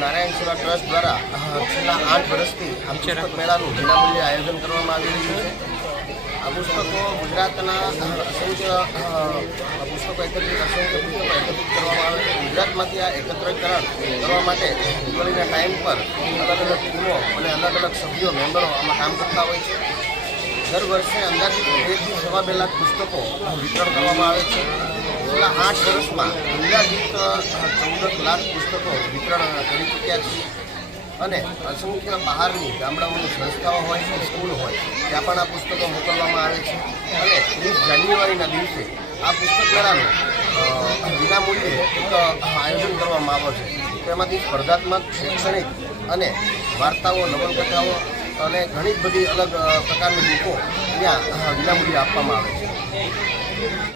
નારાયણ સેવા ટ્રસ્ટ દ્વારા છેલ્લા 8 વર્ષથી આ પુસ્તક મેળાનું વિનામૂલ્યે આયોજન કરવામાં આવી રહ્યું છે। આ પુસ્તકો ગુજરાતના અસંખ્ય પુસ્તકો એકત્રિત કરવામાં આવે છે। ગુજરાતમાંથી આ એકત્રીકરણ કરવા માટે દિવાળીના ટાઈમ પર અલગ અલગ ટીમો અને અલગ અલગ સભ્યો મેમ્બરો આમાં કામ કરતા હોય છે। દર વર્ષે અંદાજિત 2 થી સવા 2 લાખ પુસ્તકો વિતરણ કરવામાં આવે છે। છેલ્લા 8 વર્ષમાં અંદાજિત 14 લાખ પુસ્તકો વિતરણ કરી ચૂક્યા છીએ અને અસંખ્ય બહારની ગામડાઓની સંસ્થાઓ હોય છે, સ્કૂલ હોય, ત્યાં પણ આ પુસ્તકો મોકલવામાં આવે છે અને 30 જાન્યુઆરીના દિવસે આ પુસ્તક મેળાનું વિનામૂલ્યે એક આયોજન કરવામાં આવે છે। તેમાંથી સ્પર્ધાત્મક, શૈક્ષણિક અને વાર્તાઓ, નવલકથાઓ અને ઘણી બધી અલગ પ્રકારની બુકો ત્યાં વિનામૂલ્યે આપવામાં આવે છે।